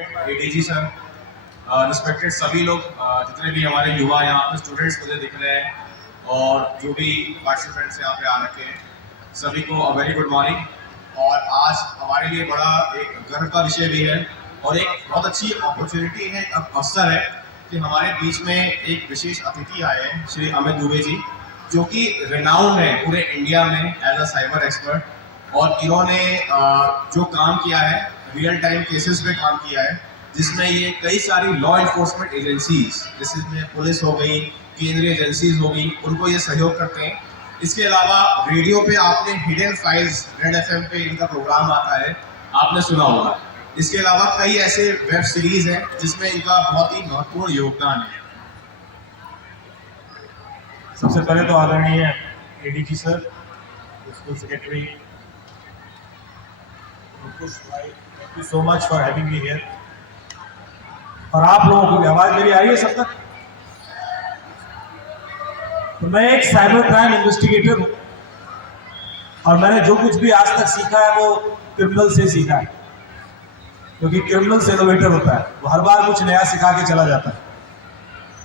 ADG sir, respected सभी लोग, जितने भी हमारे युवा यहाँ पे स्टूडेंट्स मुझे दिख रहे हैं और जो भी पार्टिसिपेंट्स यहाँ पे आ रखे हैं, सभी को अ वेरी गुड मॉर्निंग। और आज हमारे लिए बड़ा एक गर्व का विषय भी है और एक बहुत अच्छी अपॉर्चुनिटी है, अवसर है कि हमारे बीच में एक विशेष अतिथि आए हैं, श्री अमित दुबे जी, जो कि रिनाउंड है पूरे इंडिया में एज अ साइबर एक्सपर्ट। और इन्होंने जो काम किया है, रियल टाइम केसेस पे काम किया है, जिसमें ये कई सारी लॉ इन्फोर्समेंट एजेंसीज, जिसमें पुलिस हो गई, केंद्रीय एजेंसीज हो गई, उनको ये सहयोग करते हैं। इसके अलावा रेडियो पे आपने हिडन फाइल्स रेड एफएम पे इनका प्रोग्राम आता है, आपने सुना होगा। इसके अलावा कई ऐसे वेब सीरीज हैं जिसमें इनका बहुत ही महत्वपूर्ण योगदान है। सबसे पहले तो आदरणीय एडीजी सर, स्कूल सेक्रेटरी अंकुश भाई, thank you so much for having me here. और आप लोगों की आवाज मेरी आ रही है सब तक? तो मैं एक साइबर क्राइम इन्वेस्टिगेटर हूं और मैंने जो कुछ भी आज तक सीखा है वो क्रिमिनल से सीखा है, क्योंकि क्रिमिनल से इनोवेटर होता है, वो हर बार कुछ नया सिखा के चला जाता है।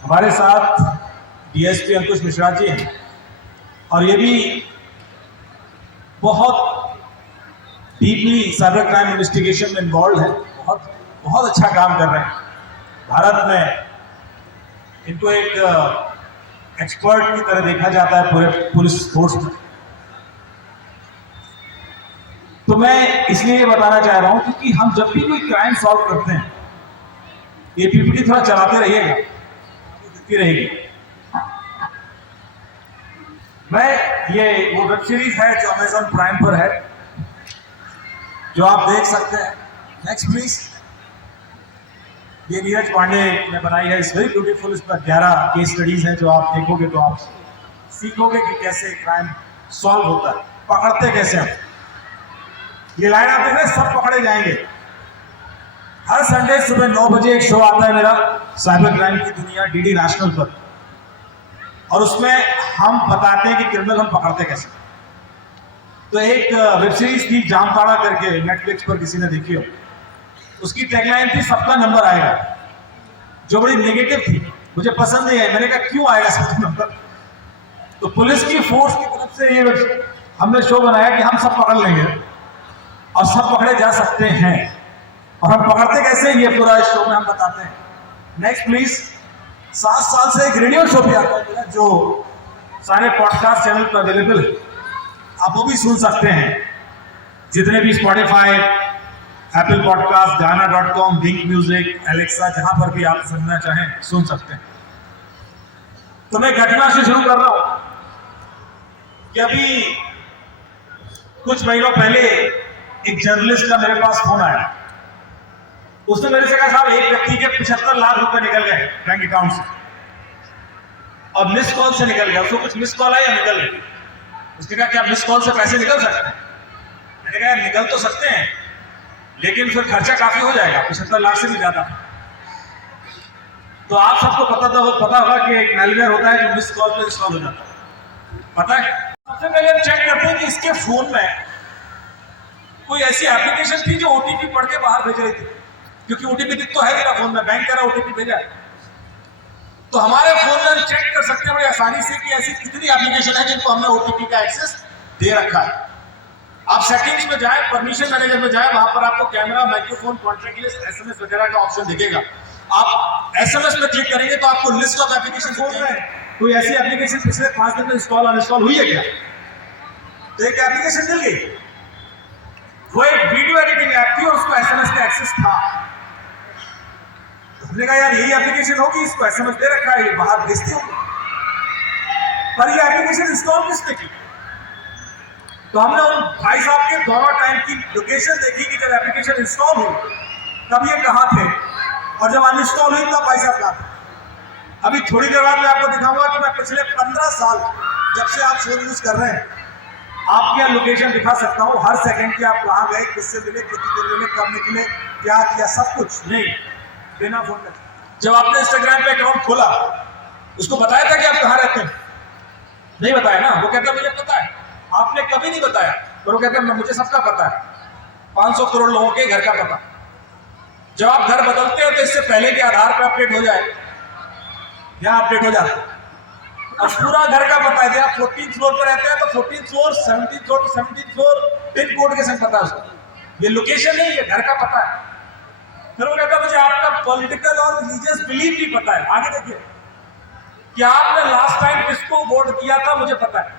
हमारे साथ डीएसपी अंकुश मिश्रा जी हैं और ये भी बहुत डीपली साइबर क्राइम इन्वेस्टिगेशन में इन्वॉल्व है, बहुत बहुत अच्छा काम कर रहे हैं। भारत में इनको एक एक्सपर्ट की तरह देखा जाता है पूरे पुलिस फोर्स में। तो मैं इसलिए ये बताना चाह रहा हूं क्योंकि हम जब भी कोई क्राइम सॉल्व करते हैं, ये पीपीटी थोड़ा चलाते रहिएगा, दिखती रहेगी। ये वो वेब सीरीज है जो अमेजॉन प्राइम पर है, जो आप देख सकते हैं। Next please. ये नीरज पांडे ने बनाई है, इस वेरी ब्यूटीफुल। इस पर 11 केस स्टडीज हैं, जो आप देखोगे तो आप सीखोगे कि कैसे क्राइम सॉल्व होता है, पकड़ते कैसे हम। ये लाइन आप देख रहे हैं, सब पकड़े जाएंगे। हर संडे सुबह 9 बजे एक शो आता है मेरा, साइबर क्राइम की दुनिया, डीडी नेशनल पर, और उसमें हम बताते हैं कि क्रिमिनल हम पकड़ते कैसे। तो एक वेब सीरीज थी जामताड़ा करके, नेटफ्लिक्स पर किसी ने देखी हो, उसकी टैगलाइन थी सबका नंबर आएगा, जो बड़ी नेगेटिव थी, मुझे पसंद नहीं आई। मैंने कहा क्यों आएगा सबका नंबर? तो पुलिस की फोर्स की तरफ से ये हमने शो बनाया कि हम सब पकड़ लेंगे और सब पकड़े जा सकते हैं, और हम पकड़ते कैसे ये पूरा इस शो में हम बताते हैं। Next please. 7 साल से एक रेडियो शो भी आता है जो सारे पॉडकास्ट चैनल पर अवेलेबल है, आप वो भी सुन सकते हैं, जितने भी स्पॉटिफाई, एप्पल पॉडकास्ट, गाना.com, विंक म्यूजिक, एलेक्सा, जहां पर भी आप सुनना चाहें सुन सकते हैं। तो मैं घटना से शुरू कर रहा हूं कि अभी कुछ महीनों पहले एक जर्नलिस्ट का मेरे पास फोन आया। उसने मेरे से कहा, साहब एक व्यक्ति के 75 लाख रुपए निकल गए बैंक अकाउंट से, और मिस कॉल से निकल गया। उसको कुछ मिस कॉल आया, निकल गई। उसने कहा क्या मिस कॉल से पैसे निकल सकते हैं? मैंने कहा निकल तो सकते हैं, लेकिन फिर खर्चा काफी हो जाएगा, 75 लाख से भी ज्यादा। तो आप सबको पता होगा कि एक मैलवेयर होता है जो मिस कॉल पे इंस्टॉल हो जाता है, पता है। सबसे पहले हम चेक करते हैं कि इसके फोन में कोई ऐसी एप्लीकेशन थी जो ओटीपी पढ़ के बाहर भेज रही थी, क्योंकि ओटीपी तो है मेरा फोन में, बैंक का ओटीपी भेजा है। तो हमारे फोन में हम चेक कर सकते हैं बड़ी आसानी से कि ऐसी कितनी एप्लीकेशन है जिनको हमने ओटीपी का एक्सेस दे रखा है। आप सेटिंग्स में जाए, परमिशन मैनेजर में जाए, वहां पर आपको camera, microphone, contract list, SMS वगैरह का ऑप्शन दिखेगा। आप एसएमएस पे क्लिक करेंगे तो आपको लिस्ट ऑफ एप्लीकेशन दिखेगी। कोई ऐसी एप्लीकेशन पिछले 5 दिन में इंस्टॉल अनइंस्टॉल हुई है क्या? तो एक एप्लीकेशन मिल गई, वो एक वीडियो एडिटिंग ऐप थी और उसको एसएमएस का एक्सेस था। हमने कहा यार यही एप्लीकेशन होगी, इसको एसएमएस दे रखा है, ये बाहर भेजती होगी, पर ये एप्लीकेशन इंस्टॉल किसने की? तो हमने उन भाई साहब के दोनों टाइम की लोकेशन देखी कि जब एप्लीकेशन इंस्टॉल हुई तब ये कहां थे, और जब अनइंस्टॉल हुई तब भाई साहब कहां थे। अभी थोड़ी देर बाद मैं आपको दिखाऊंगा कि मैं पिछले 15 साल जब से आप फोन यूज कर रहे हैं, आपके यहाँ लोकेशन दिखा सकता हूँ, हर सेकंड की आप कहाँ गए, किससे मिले, कितनी देर मिले, कब निकले, क्या किया, सब कुछ नहीं बिना फोन कर। जब आपने इंस्टाग्राम पे अकाउंट खोला, उसको बताया था कि आप कहाँ रहते हैं? नहीं बताया ना। वो कहता मुझे पता है। आपने कभी नहीं बताया, पर वो कहता मुझे सबका पता है, 500 करोड़ लोगों के घर का पता। जब आप घर बदलते हो तो इससे पहले के आधार पे अपडेट हो जाए, यहाँ अपडेट हो जाता है। अब पूरा घर का पता है, आप 14th फ्लोर पर रहते हैं तो 14th floor, 17th floor to 17th floor pin code के संग पता है उसको। ये लोकेशन नहीं, ये घर का पता है। फिर वो कहता है मुझे आपका पॉलिटिकल और रिलीजियस बिलीफ भी पता है। आगे देखिए कि आपने लास्ट टाइम किसको वोट किया था मुझे पता है,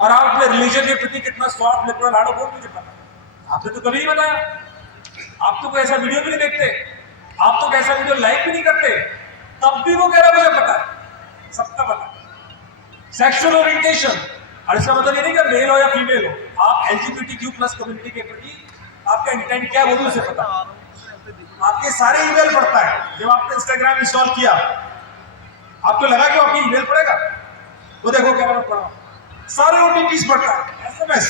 और आप अपने रिलीजन के प्रति कितना सॉफ्ट लिबरल हार्ड वोट मुझे पता है। आपने तो कभी नहीं बताया, आप तो कोई ऐसा वीडियो भी नहीं देखते, आप तो ऐसा वीडियो लाइक भी नहीं करते, तब भी वो कह रहा मुझे पता है, सबका पता है। सेक्सुअल ओरिएंटेशन, और इसका मतलब ये नहीं कि मेल हो या फीमेल हो, आप LGBTQ+ कम्युनिटी के प्रति आपका इंटेंट क्या है वो भी उसे पता है। आपके सारे ईमेल पढ़ता है। जब आपने इंस्टाग्राम इंस्टॉल किया आपको लगा कि वो आपकी ईमेल पढ़ेगा? वो देखो क्या मैं पढ़ा, सारे OTPs पढ़ता है, SMS।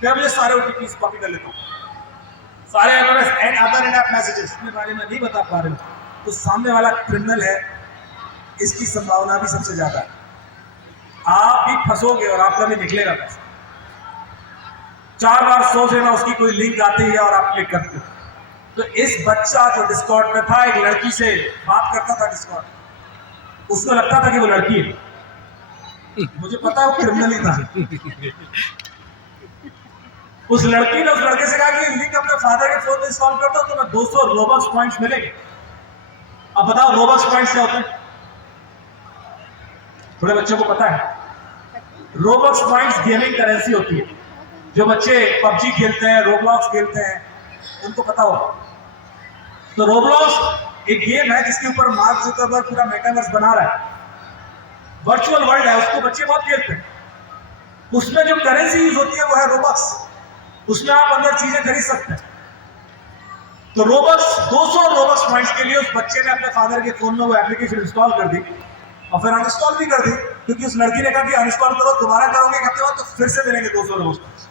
फिर मुझे सारे OTPs कॉपी कर लेता हूँ, सारे MMS and other in app messages के बारे में नहीं बता पा रहे हो तो सामने वाला क्रिमिनल है, इसकी संभावना भी सबसे ज्यादा है। आप भी फंसोगे और आपका भी निकलेगा पैसा। 4 बार सोच लेना उसकी कोई लिंक आती है और आप क्लिक करते हो। तो इस बच्चा जो डिस्कॉर्ड में था, एक लड़की से बात करता था डिस्कॉर्ड, उसको लगता था कि वो लड़की है, मुझे पता है वो क्रिमिनल ही था। उस लड़की ने उस लड़के से कहा कि लिंक अपने फादर के फोन में इंस्टॉल कर दो तो मैं 200 रोबक्स पॉइंट्स मिलेंगे। अब बताओ रोबक्स पॉइंट्स क्या होते हैं? थोड़े बच्चों को पता है, रोबक्स पॉइंट्स गेमिंग करेंसी होती है। जो बच्चे PUBG खेलते हैं, रोब्लॉक्स खेलते हैं, उनको पता होगा। तो रोब्लॉक्स एक गेम है जिसके ऊपर मार्क जुकरबर्ग पूरा मेटावर्स बना रहा है, वर्चुअल वर्ल्ड है, उसको बच्चे बहुत खेलते हैं। उसमें जो करेंसी यूज होती है वो है रोबक्स, उसमें आप अंदर चीजें खरीद सकते हैं। तो रोबक्स 200 रोबक्स पॉइंट्स के लिए उस बच्चे ने अपने फादर के फोन में वो एप्लीकेशन इंस्टॉल कर दी और फिर अनइंस्टॉल भी कर दी, क्योंकि उस लड़की ने कहा कि अनइंस्टॉल करो, दोबारा करोगे एक हफ्ते बाद तो फिर से मिलेंगे 200 रोबक्स पॉइंट्स।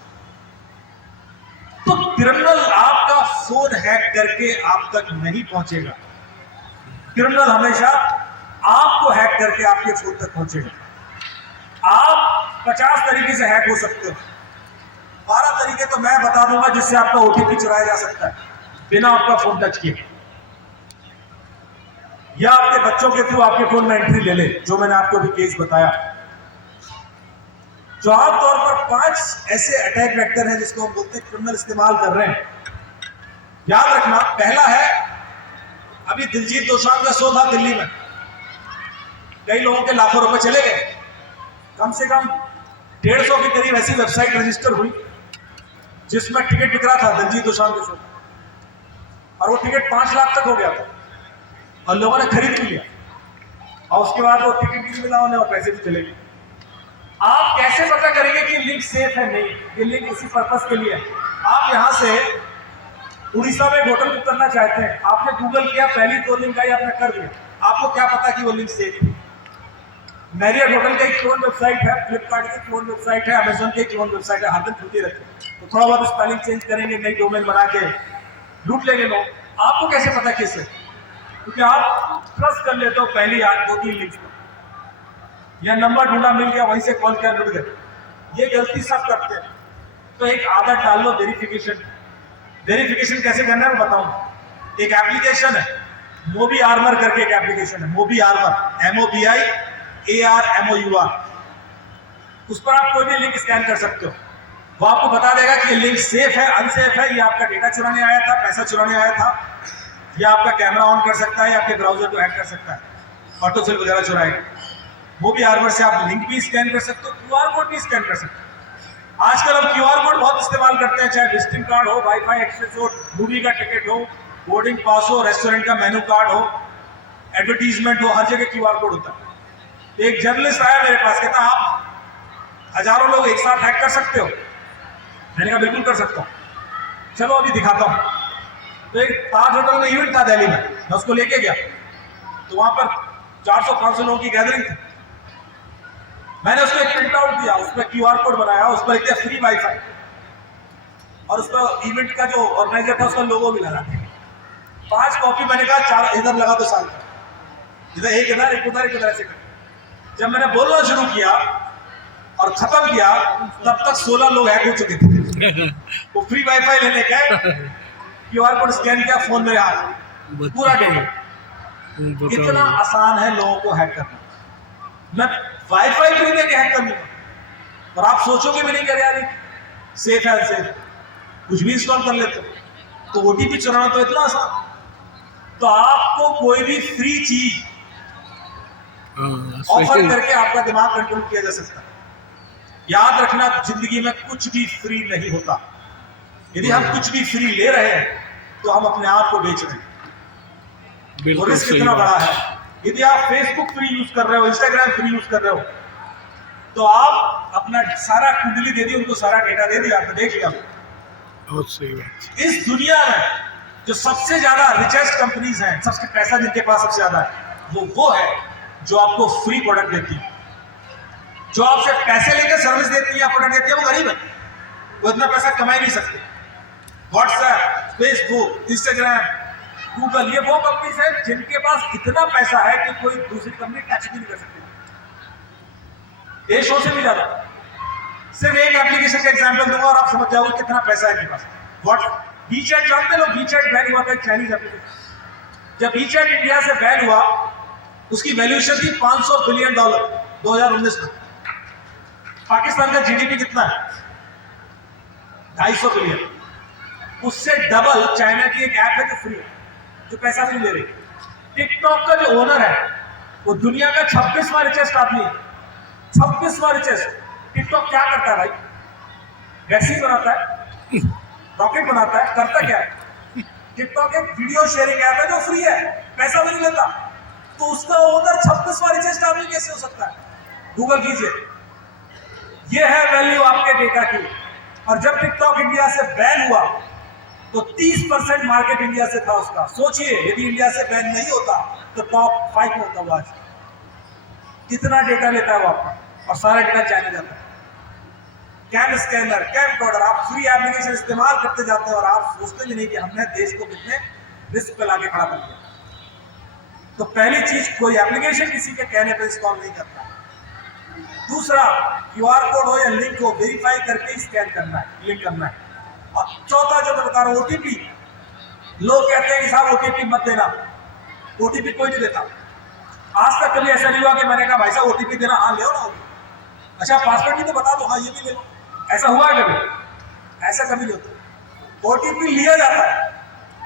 तो क्रिमिनल आपका फोन हैक करके आप तक नहीं पहुंचेगा, क्रिमिनल हमेशा आपको हैक करके आपके फोन तक पहुंचेगा। आप 50 तरीके से हैक हो सकते हो, 12 तरीके तो मैं बता दूंगा जिससे आपका OTP चुराया जा सकता है बिना आपका फोन टच किए, या आपके बच्चों के थ्रू आपके फोन में एंट्री ले ले, जो मैंने आपको भी केस बताया। जो आमतौर पर 5 ऐसे अटैक वेक्टर हैं जिसको हम बोलते हैं क्रिमिनल इस्तेमाल कर रहे हैं। याद रखना, पहला है, अभी दिलजीत दोसांझ का शो था दिल्ली में, कई लोगों के लाखों रुपए चले गए। कम से कम 150 के करीब ऐसी वेबसाइट रजिस्टर हुई जिसमें टिकट बिक रहा था दिलजीत दोसांझ के शो, और वो टिकट 5 लाख तक हो गया था और लोगों ने खरीद भी लिया, और उसके बाद वो टिकट भी मिला उन्हें और पैसे भी चले गए। आप कैसे पता करेंगे कि लिंक सेफ है? नहीं, ये लिंक इसी पर्पस के लिए है। आप यहां से उड़ीसा में होटल बुक करना चाहते हैं, आपने गूगल किया, पहली 2 लिंक आई, आपने कर दिया, आपको क्या पता कि वो लिंक सेफ है? मैरियट होटल का एक क्लोन वेबसाइट है, फ्लिपकार्ट की क्लोन वेबसाइट है, अमेजन की क्लोन वेबसाइट है, हर दिन खुलती रहती है। तो थोड़ा बहुत स्पेलिंग चेंज करेंगे, नई डोमेन बना के लूट लेंगे लोग। आपको कैसे पता किससे? क्योंकि आप ट्रस्ट कर लेते हो पहली 2-3 लिंक्स पर, या नंबर ढूंढा मिल गया, वहीं से कॉल किया, जुड़ गए। ये गलती सब करते हैं। तो एक आदत डाल लो वेरिफिकेशन। वेरिफिकेशन कैसे करना है मैं बताऊं। एक एप्लीकेशन है मोबी आर्मर करके, एक एप्लीकेशन है मोबी आर्मर, MOBIARMOUR। उस पर आप कोई भी लिंक स्कैन कर सकते हो, वो आपको बता देगा कि ये लिंक सेफ है, अनसेफ है, ये आपका डेटा चुराने आया था, पैसा चुराने आया था, या आपका कैमरा ऑन कर सकता है, या आपके ब्राउजर को हैक कर सकता है, ऑटोफिल वगैरह चुराएगा। मोबी आर्मर से आप लिंक भी स्कैन कर सकते हो, QR कोड भी स्कैन कर सकते हो। आजकल हम QR कोड बहुत इस्तेमाल करते हैं, चाहे विजिटिंग कार्ड हो, वाईफाई एक्सेस हो, मूवी का टिकट हो, बोर्डिंग पास हो, रेस्टोरेंट का मेनू कार्ड हो, एडवर्टीजमेंट हो, हर जगह QR कोड होता है। एक जर्नलिस्ट आया मेरे पास, कहता आप हजारों लोग एक साथ हैक कर सकते हो? मैंने कहा बिल्कुल कर सकता हूँ, चलो अभी दिखाता हूँ। तो एक ताज होटल में इवेंट था दिल्ली में, मैं उसको लेके गया, तो वहां पर 400-500 लोगों की गैदरिंग थी। मैंने उसको एक प्रिंट आउट दिया, उस पर QR कोड बनाया, उस पर लिखा फ्री वाईफाई, और उस पर इवेंट का जो ऑर्गेनाइजर था उसका लोगो भी लगा दिया। 5 कॉपी मैंने कहा 4 इधर लगा दो, साल का इधर एक इधर एक उधर एक उधर, ऐसे कर। जब मैंने बोलना शुरू किया और खत्म किया तब तक 16 लोग हैक हो चुके थे। वो फ्री वाईफाई लेने गए, क्यूआर कोड स्कैन किया, फोन मेरे हाथ में, पूरा डेटा। इतना आसान है लोगों को हैक करना। मैं वाईफाई भी देके हैक कर लूंगा और आप सोचोगे भी नहीं, कर यार सेफ है, सेफ कुछ भी इंस्टॉल कर लेते हो। तो ओटीपी चुराना तो इतना आसान। तो आपको कोई भी फ्री चीज ऑफर करके आपका दिमाग कंट्रोल किया जा सकता है। याद रखना, जिंदगी में कुछ भी फ्री नहीं होता। यदि हम कुछ भी फ्री ले रहे हैं तो हम अपने आप को बेच रहे हैं। और रिस्क इतना बड़ा है। यदि आप फेसबुक फ्री यूज कर रहे हो, इंस्टाग्राम फ्री यूज कर रहे हो, तो आप अपना सारा कुंडली दे दी उनको, सारा डेटा दे दिया, आपने देख लिया। बहुत सही बात। इस दुनिया में जो सबसे ज्यादा रिचेस्ट कंपनीज हैं, सबसे पैसा जिनके पास सबसे ज्यादा है, वो है जो आपको फ्री प्रोडक्ट देती है। जो आपसे पैसे लेकर सर्विस देती है, प्रोडक्ट देती है, वो गरीब है, वो इतना पैसा कमा ही नहीं सकते। व्हाट्सएप, फेसबुक, इंस्टाग्राम, गूगल, ये वो कंपनीज है जिनके पास इतना पैसा है कि कोई दूसरी कंपनी टच भी नहीं कर सकती। देशों से भी ज्यादा। सिर्फ एक एप्लीकेशन का एग्जांपल दूंगा और आप समझ जाओगे कितना पैसा है इनके पास। व्हाट्सएप, वीचैट जानते लोग, वीचैट बैन हुआ था, चाइनीज एप्लीकेशन। जब वीचैट इंडिया से बैन हुआ, उसकी वैल्यूएशन थी $500 बिलियन 2019 में। पाकिस्तान का जीडीपी कितना है? 250 बिलियन। उससे डबल चाइना की एक ऐप है जो फ्री है, जो पैसा नहीं ले रही। टिकटॉक का जो ओनर है वो दुनिया का 26वां रिचेस्ट आदमी है, 26वां रिचेस्ट। टिकटॉक क्या करता है भाई? वैक्सीन बनाता है, रॉकेट बनाता है, करता क्या है? टिकटॉक एक वीडियो शेयरिंग ऐप है जो फ्री है, पैसा भी नहीं लेता। तो उसका ओनर 26वां रिचेस्ट आदमी कैसे हो सकता है? गूगल कीजिए। ये है वैल्यू आपके डेटा की। और जब टिकटॉक इंडिया से बैन हुआ तो 30% मार्केट इंडिया से था उसका। सोचिए, यदि इंडिया से बैन नहीं होता तो टॉप 5 में होता वो आज। कितना डेटा लेता है वो आपका, और सारा डेटा चाइना जाता है। कैम स्कैनर, कैम कोडर, आप फ्री एप्लीकेशन इस्तेमाल करते जाते हैं और आप सोचते भी नहीं कि हमने देश को कितने रिस्क पे लाके खड़ा कर दिया। तो पहली चीज, कोई एप्लीकेशन किसी के कहने पे इंस्टॉल नहीं करता। दूसरा, क्यूआर कोड हो या लिंक हो, वेरीफाई करके स्कैन करना है, क्लिक करना है। और चौथा जो मैं बता रहा हूं, ओटीपी। लोग कहते हैं कि साहब ओटीपी मत देना, ओटीपी कोई नहीं देता। आज तक कभी ऐसा नहीं हुआ कि मैंने कहा भाई साहब ओटीपी देना, हाँ ले ना, अच्छा पासवर्ड भी तो बता दो, हाँ ये भी ले लो। ऐसा हुआ है कभी? ऐसा कभी नहीं होता। ओटीपी लिया जाता है,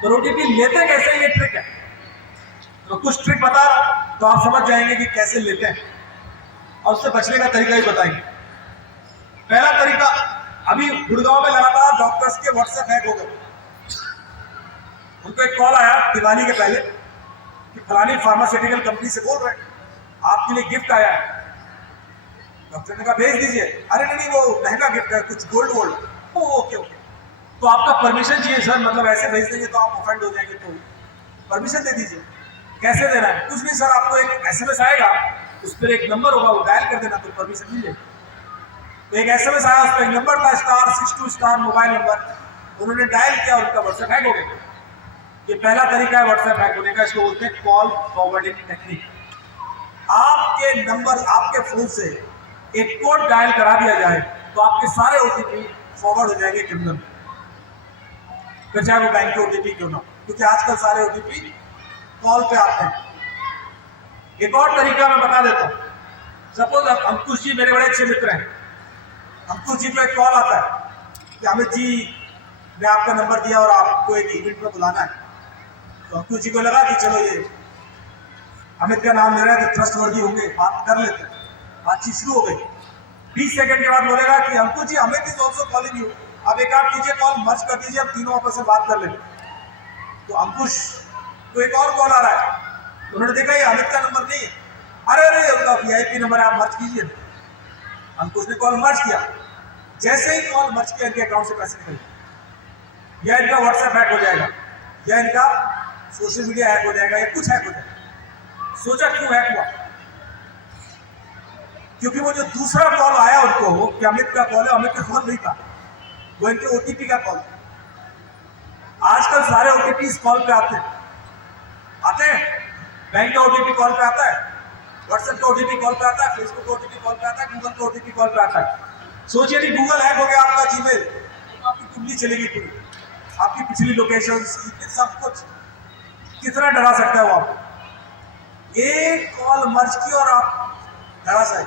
तो ओटीपी लेते कैसे, ये ट्रिक है। तो कुछ ट्रिक बता रहा तो आप समझ जाएंगे कि कैसे लेते हैं, और उससे बचने का तरीका ही बताएंगे। पहला तरीका, अभी गुड़गांव में लगातार डॉक्टर्स के व्हाट्सएप हैक हो गए। उनको एक कॉल आया दिवाली के पहले कि फलानी फार्मास्यूटिकल कंपनी से बोल रहे हैं, आपके लिए गिफ्ट आया है। डॉक्टर ने कहा भेज दीजिए। अरे नहीं, वो महंगा गिफ्ट है, कुछ गोल्ड वोल्ड। ओके ओके, तो आपका परमिशन चाहिए सर, मतलब ऐसे भेज देंगे तो आप ऑफेंड हो जाएंगे, तो परमिशन दे दीजिए। कैसे देना है? कुछ नहीं सर, आपको एक एसएमएस आएगा, उस पर एक नंबर होगा, वो डायल कर देना तो परमिशन मिल जाएगी। तो एक एसएमएस आया, उस पर एक नंबर था *62* मोबाइल नंबर। उन्होंने डायल किया, उनका व्हाट्सएप हैक हो गया। ये पहला तरीका है व्हाट्सएप हैक होने का, इसको बोलते हैं कॉल फॉरवर्डिंग टेक्निक। आपके नंबर, आपके फोन से एक कोड डायल करा दिया जाए तो आपके सारे ओटीपी फॉरवर्ड हो जाएंगे क्रिमिनल, फिर चाहे वो बैंक के ओटीपी क्यों ना, क्योंकि आजकल सारे ओटीपी कॉल पे आते हैं। एक और तरीका मैं बता देता हूं। सपोज अंकुश जी मेरे बड़े अच्छे मित्र हैं, अंकुश जी को एक कॉल आता है कि अमित जी ने आपका नंबर दिया और आपको एक इवेंट में बुलाना है। तो अंकुश जी को लगा कि चलो ये अमित का नाम ले रहा है तो ट्रस्टवर्दी होंगे, बात कर लेते हैं। बातचीत शुरू हो गई। 20 सेकंड के बाद बोलेगा कि Ankush ji Amit is also calling you, अब एक काम कीजिए, कॉल मर्ज कर दीजिए, अब तीनों आपस में बात कर लेंगे। तो अंकुश को एक और कॉल आ रहा है, तो उन्होंने देखा ये अमित का नंबर नहीं है। अरे उनका वीआईपी नंबर है, आप मर्ज कीजिए। अंकुश ने कॉल मर्ज किया। जैसे ही कॉल मर्ज किया, इनके अकाउंट से पैसे निकल गए। या इनका व्हाट्सएप हैक हो जाएगा, या इनका सोशल मीडिया हैक हो जाएगा, या कुछ हैक हो जाएगा। सोचा क्यों हैक हुआ? क्योंकि वो जो दूसरा कॉल आया उनको कि अमित का कॉल है, अमित का कॉल नहीं था, वो इनके ओटीपी का कॉल। आजकल सारे ओटीपी इस कॉल पे आते हैं। बैंक का ओटीपी कॉल पे आता है, व्हाट्सएप का ओटीपी कॉल पे आता है, फेसबुक का ओटीपी कॉल पे आता है, गूगल का ओटीपी कॉल पे आता है। सोचिए कि गूगल हैक हो गया आपका जीमेल, तो आपकी कुंडली चलेगी पूरी। आपकी पिछली लोकेशंस, सब कुछ। कितना डरा सकता है वो आपको? एक कॉल मर्ज की और आप धराश आए,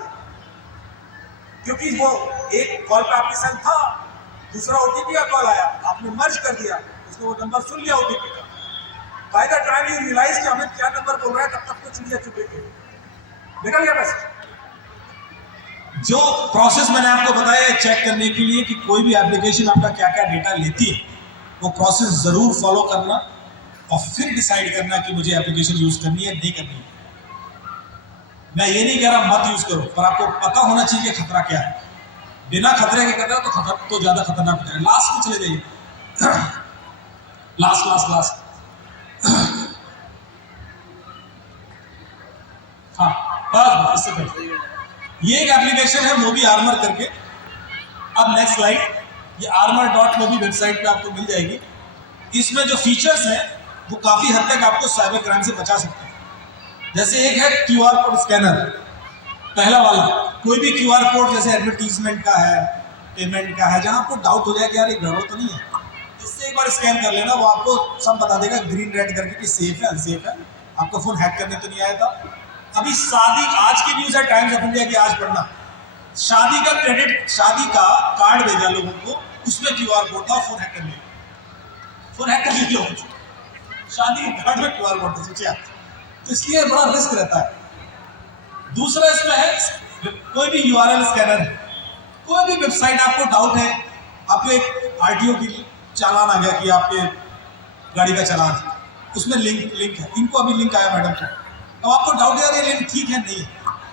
क्योंकि वो एक कॉल पे आपके संग था, दूसरा ओटीपी का कॉल आया, आपने मर्ज कर दिया, उसने वो नंबर सुन लिया ओटीपी का। By the time you realize कि हमें क्या नंबर बोल रहा है, तब तक तो चिड़िया चुपे थे, निकल गया बस। जो प्रोसेस मैंने आपको बताया है चेक करने के लिए कि कोई भी एप्लीकेशन आपका क्या क्या डेटा लेती है, वो प्रोसेस ज़रूर फॉलो करना और फिर डिसाइड करना कि मुझे एप्लीकेशन यूज़ करनी है नहीं करनी है। मैं ये नहीं कह रहा मत यूज़ करो, पर आपको पता होना चाहिए कि खतरा क्या है। बिना खतरे के कर रहे हो तो खतरा तो ज़्यादा खतरनाक हो जाएगा। लास्ट में चले जाइए, लास्ट हाँ बस इससे पहले ये एक एप्लीकेशन है मोबी आर्मर करके। अब नेक्स्ट स्लाइड, ये armor.mobi वेबसाइट पे आपको मिल जाएगी। इसमें जो फीचर्स हैं वो काफ़ी हद तक आपको साइबर क्राइम से बचा सकते हैं। जैसे एक है QR कोड स्कैनर, पहला वाला। कोई भी QR कोड जैसे एडवर्टीजमेंट का है, पेमेंट का है, जहाँ आपको डाउट हो जाए कि यार ये गड़बड़ तो नहीं है, इससे एक बार स्कैन कर लेना, वो आपको सब बता देगा ग्रीन रेड करके कि सेफ है अनसेफ है, आपका फ़ोन हैक करने तो नहीं आया था। अभी शादी, आज की न्यूज़ है टाइम्स ऑफ इंडिया की, आज पढ़ना, शादी का क्रेडिट, शादी का कार्ड भेजा लोगों को, उसमें QR कोड था, फोन हैक कर लिया, फोन हैक कर लिया हो, शादी के कार्ड में QR कोड था, सोचिए आप। तो इसलिए बड़ा रिस्क रहता है। दूसरा इसमें है कोई भी URL स्कैनर है, कोई भी वेबसाइट आपको डाउट है, आपको एक RTO की चालान आ गया कि आपके गाड़ी का चालान है, उसमें लिंक है, इनको अभी लिंक आया मैडम को, अब आपको डाउट है यार ये लिंक ठीक है नहीं है,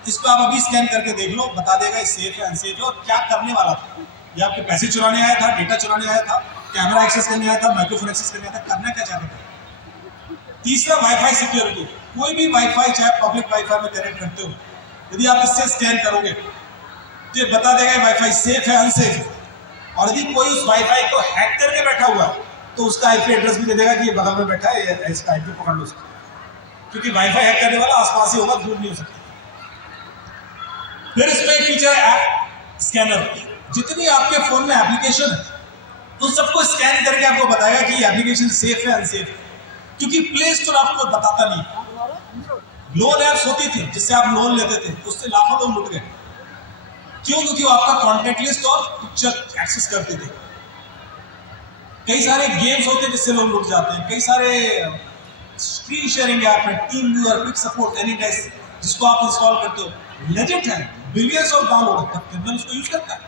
इसको आप अभी स्कैन करके देख लो, बता देगा ये सेफ है अनसेफ है और क्या करने वाला था। ये आपके पैसे चुराने आया था, डेटा चुराने आया था, कैमरा एक्सेस करने आया था, माइक्रोफोन एक्सेस करने आया था, करना क्या चाहता था। तीसरा वाईफाई सिक्योरिटी, कोई भी वाईफाई चाहे पब्लिक वाईफाई में कनेक्ट करते हो, यदि आप इससे स्कैन करोगे तो ये बता देगा ये वाईफाई सेफ है अनसेफ है। और यदि कोई उस वाईफाई को हैक करके बैठा हुआ है तो उसका IP एड्रेस भी दे देगा कि ये बगल में बैठा है, इसका IP पकड़ लो उसको, क्योंकि वाईफाई हैक करने वाला आसपास ही होगा, दूर नहीं हो सकता। फिर इसमें एक फीचर है ऐप स्कैनर, जितनी आपके फोन में एप्लीकेशन है तो सबको स्कैन करके आपको बताएगा कि ये एप्लीकेशन सेफ है अनसेफ है, क्योंकि प्ले स्टोर आपको बताता नहीं। लोन ऐप्स होती थी जिससे आप लोन लेते थे, उससे लाखों लोग लुट गए। क्यों? क्योंकि वो आपका कॉन्टैक्ट लिस्ट और पिक्चर एक्सेस करते थे। कई सारे गेम्स होते हैं जिससे लोग लुट जाते हैं, कई सारे स्क्रीन शेयरिंग ऐप है, team viewer, quick support, AnyDesk, जिसको आप इंस्टॉल करते हो, लेजिट है, बिलियंस ऑफ डाउनलोड है, क्रिमिनल उसको यूज करता है।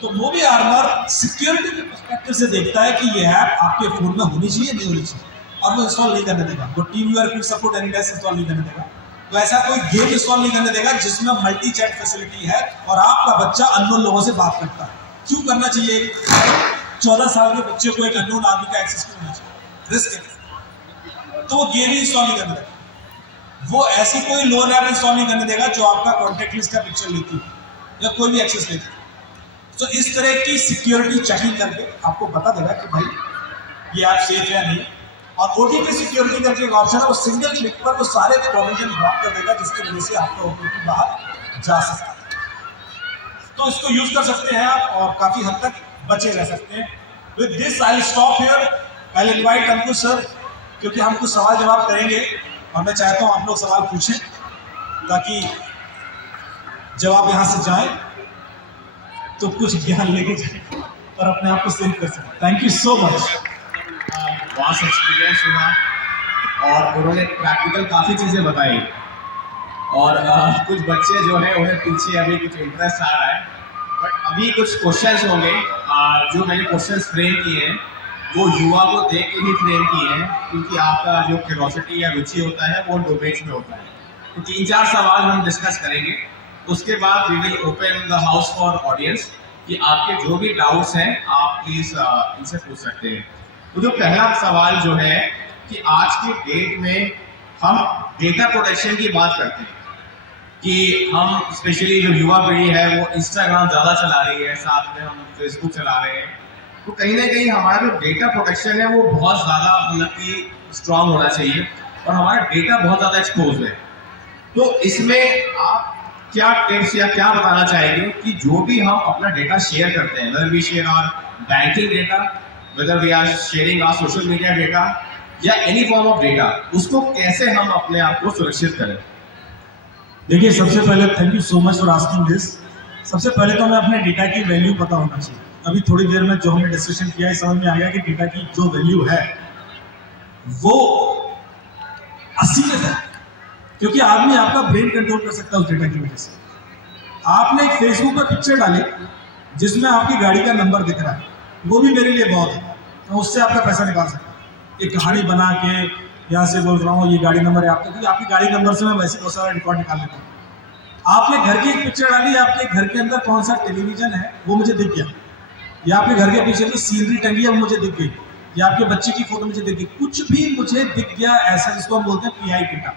तो मोबी आर्मर सिक्योरिटी के पर्सपेक्टिव से देखता है कि ये ऐप आपके फोन में होनी चाहिए नहीं होनी चाहिए, और वो इंस्टॉल नहीं करने देगा। वो team viewer, quick support, AnyDesk install नहीं करने देगा। तो ऐसा कोई गेम इंस्टॉल नहीं करने देगा जिसमें मल्टी चैट फैसिलिटी है और आपका बच्चा अननोन लोगों से बात करता है। क्यों करना चाहिए? 14 साल के बच्चे को एक अननोन आदमी का एक्सेस क्यों होना चाहिए? रिस्क है। तो वो गेम ही इंस्टॉल नहीं करने देगा। वो ऐसी कोई लोन ऐप इंस्टॉल नहीं करने देगा जो आपका कॉन्टैक्ट लिस्ट का पिक्चर लेती है या कोई भी एक्सेस लेती है। तो इस तरह की सिक्योरिटी चेकिंग करके आपको बता देगा कि भाई ये ऐप सेफ है या नहीं। और OTP सिक्योरिटी करके एक ऑप्शन है, वो सिंगल क्लिक पर वो सारे प्रोविजन ब्लॉक कर देगा, जिसकी वजह से आपका OTP बाहर जा सकता है। तो इसको यूज कर सकते हैं आप और काफी हद तक बचे रह सकते हैं। With this I will stop here. I will invite Ankush sir, क्योंकि हम कुछ सवाल जवाब करेंगे और मैं चाहता हूं आप लोग सवाल पूछें ताकि जब आप यहाँ से जाएं तो कुछ ज्ञान लेके जाएं और अपने आप को सेव कर सकें। Thank you so much. Vast experience हुआ और उन्होंने प्रैक्टिकल काफ़ी चीज़ें बताई और कुछ बच्चे जो है उन्हें पीछे अभी कुछ इंटरेस्ट आ रहा है। बट अभी कुछ क्वेश्चंस होंगे जो मैंने क्वेश्चंस फ्रेम किए हैं वो युवा को देख के ही फ्रेम किए हैं, क्योंकि आपका जो क्यूरोसिटी या रुचि होता है वो डोमेन्स में होता है। तो 3-4 सवाल हम डिस्कस करेंगे, उसके बाद we will open the house for audience कि आपके जो भी डाउट्स हैं आप प्लीज़ इनसे पूछ सकते हैं। तो जो पहला सवाल जो है कि आज के डेट में हम डेटा प्रोटेक्शन की बात करते हैं कि हम स्पेशली जो युवा पीढ़ी है वो इंस्टाग्राम ज़्यादा चला रही है, साथ में हम फेसबुक चला रहे हैं, तो कहीं ना कहीं हमारा जो डेटा प्रोटेक्शन है वो बहुत ज़्यादा मतलब कि स्ट्रांग होना चाहिए और हमारा डेटा बहुत ज़्यादा एक्सपोज है। तो इसमें आप क्या टिप्स या क्या बताना चाहेंगे कि जो भी हम अपना डेटा शेयर करते हैं, whether we share our banking data whether we are sharing our social media data या any form of data, उसको कैसे हम अपने आप को सुरक्षित करें? देखिए, सबसे पहले thank you so much for asking this. सबसे पहले तो हमें अपने डेटा की वैल्यू पता होना चाहिए। अभी थोड़ी देर में जो हमने डिस्कशन किया है, समझ में आ गया कि डेटा की जो वैल्यू है वो असीमित है, क्योंकि आदमी आपका ब्रेन कंट्रोल कर सकता है उस डेटा की वजह से। आपने एक फेसबुक पर पिक्चर डाली जिसमें आपकी गाड़ी का नंबर दिख रहा है, वो भी मेरे लिए बहुत है, तो उससे आपका पैसा निकाल सकता हूँ। एक कहानी बना के यहाँ से बोल रहा हूँ ये गाड़ी नंबर है आपका, क्योंकि आपकी गाड़ी नंबर से मैं वैसे बहुत सारा रिकॉर्ड निकाल लेता हूँ। आपने घर की एक पिक्चर डाली, आपके घर के अंदर कौन सा टेलीविजन है वो मुझे दिख गया, या आपके घर के पीछे की सीनरी टंगी है वो मुझे दिख गई, या आपके बच्चे की फोटो मुझे दिख गई, कुछ भी मुझे दिख गया ऐसा जिसको हम बोलते हैं PI डेटा,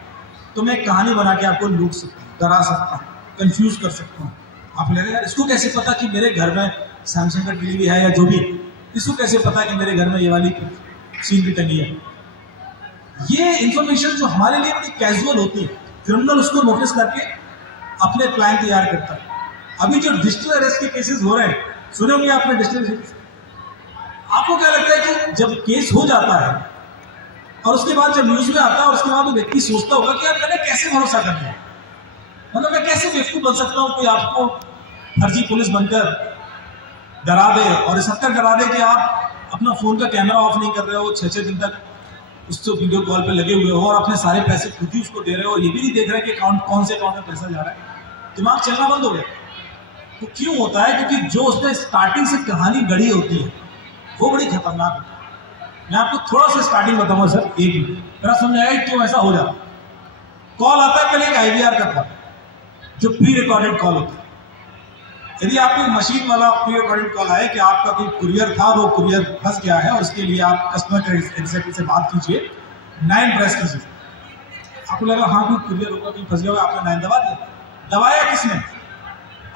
तो मैं एक कहानी बना के आपको लूट सकता हूँ, डरा सकता हूँ, कंफ्यूज कर सकता हूँ। आप लगे यार इसको कैसे पता कि मेरे घर में सैमसंग का टीवी है या जो भी, इसको कैसे पता कि मेरे घर में ये वाली सीनरी टंगी है। ये इंफॉर्मेशन जो हमारे लिए बड़ी कैजुअल होती है, क्रिमिनल उसको नोटिस करके अपने प्लान तैयार करता है। अभी जो डिजिटल अरेस्ट के केसेस हो रहे हैं, सुने होंगे आपने डिजिटल अरेस्ट। आपको क्या लगता है कि जब केस हो जाता है और उसके बाद जब न्यूज में आता है और उसके बाद वो व्यक्ति सोचता होगा कि यार मैंने कैसे भरोसा कर दिया, मतलब मैं कैसे बेवकूफ बन सकता हूँ, कोई आपको फर्जी पुलिस बनकर डरा दे और इस हद तक डरा दे कि आप अपना फोन का कैमरा ऑफ नहीं कर रहे हो, 6-6 दिन तक उससे वीडियो कॉल पे लगे हुए हो और अपने सारे पैसे खुद ही उसको दे रहे हो और ये भी नहीं देख रहे कि अकाउंट कौन से अकाउंट में पैसा जा रहा है। दिमाग चलना बंद हो गया। तो क्यों होता है? क्योंकि जो उसने स्टार्टिंग से कहानी गढ़ी होती है वो बड़ी खतरनाक होती है। मैं आपको थोड़ा सा स्टार्टिंग बताऊंगा सर, 1 मिनट मेरा समझ आएगा क्यों ऐसा हो जाता है। कॉल आता है, पहले एक IVR का कॉल जो प्री रिकॉर्डेड कॉल होता है। यदि आपको मशीन वाला प्री रिकॉर्डेड कॉल आए कि आपका कोई कुरियर था, वो कुरियर फंस गया है और उसके लिए आप कस्टमर केयर एग्जीक्यूटिव से बात कीजिए, 9 प्रेस कीजिए। आपको लगा हाँ कोई कुरियर होगा, कोई फंस गया होगा, आपने 9 दबा दिया। दबाया किसने?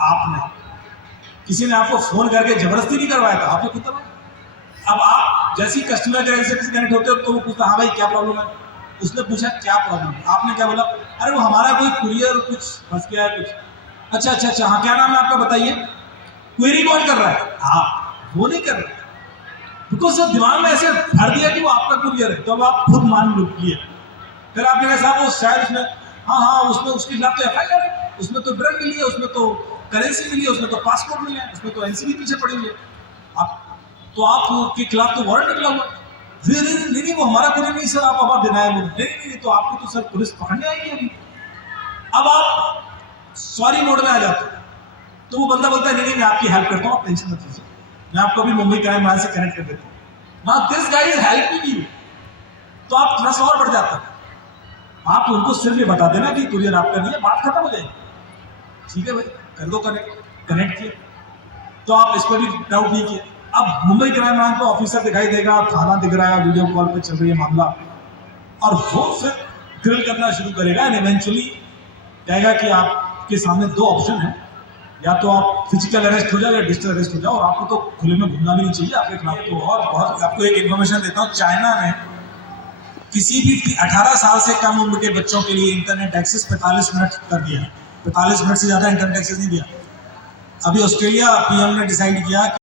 आपने। किसी ने आपको फोन करके जबरदस्ती नहीं करवाया था, आपने खुद दबाया। अब आप जैसे ही कस्टमर केयर एग्जीक्यूटिव से कनेक्ट होते हो तो वो पूछता हाँ भाई क्या प्रॉब्लम है। उसने पूछा क्या प्रॉब्लम है, आपने क्या बोला? अरे वो हमारा कोई कुरियर कुछ फंस गया है कुछ। अच्छा हाँ, क्या नाम है आपका बताइए। क्वेरी कौन कर रहा है? आप। वो नहीं कर रहा, बिकॉज सर दिमाग में ऐसे भर दिया कि वो आपका कुरियर है, तो अब आप खुद मान लिए। फिर आपने कहा साहब वो शायद उसमें हाँ उसमें उसके खिलाफ तो FIR है, उसमें तो ड्रग मिली है, उसमें तो करेंसी मिली है, उसमें तो पासपोर्ट मिला है, उसमें तो NCB पीछे पड़ी हुई है, आपके खिलाफ तो वारंट निकला हुआ। नहीं वो हमारा कुरियर नहीं सर, आप अब डिनाई नहीं, तो आपको तो सर पुलिस पकड़ने आएगी अभी। अब आप सॉरी मोड में आ जाते हो, तो वो बंदा बोलता है नहीं मैं आपकी हेल्प करता हूँ, आप टेंशन मत लीजिए, मैं आपको अभी मुंबई क्राइम ब्रांच से कनेक्ट कर देता हूँ। Now this guy is helping you, तो आप ट्रस्ट और बढ़ जाता है। आप उनको सिर्फ ये बता देना कि कुरियर आपका नहीं है, बात खत्म हो जाएगी। ठीक है भाई, कर दो कनेक्ट किए, तो आप इस पर भी डाउट नहीं किए। अब मुंबई क्राइम ब्रांच को ऑफिसर दिखाई देगा, थाना दिख रहा है, वीडियो कॉल पे चल रही है मामला, और वो फिर ग्रिल करना शुरू करेगा एंड इवेंचुअली कहेगा कि आपके सामने 2 ऑप्शन है, या तो आप फिजिकल अरेस्ट हो जाओ या डिजिटल अरेस्ट हो जाओ, और आपको तो खुले में घूमना भी नहीं चाहिए आपके खिलाफ। तो और बहुत आपको एक इन्फॉर्मेशन देता हूँ, चाइना ने किसी भी 18 साल से कम उम्र के बच्चों के लिए इंटरनेट एक्सेस 45 मिनट कर दिया है। 45 मिनट से ज़्यादा इंटरनेट एक्सेस नहीं दिया। अभी ऑस्ट्रेलिया PM ने डिसाइड किया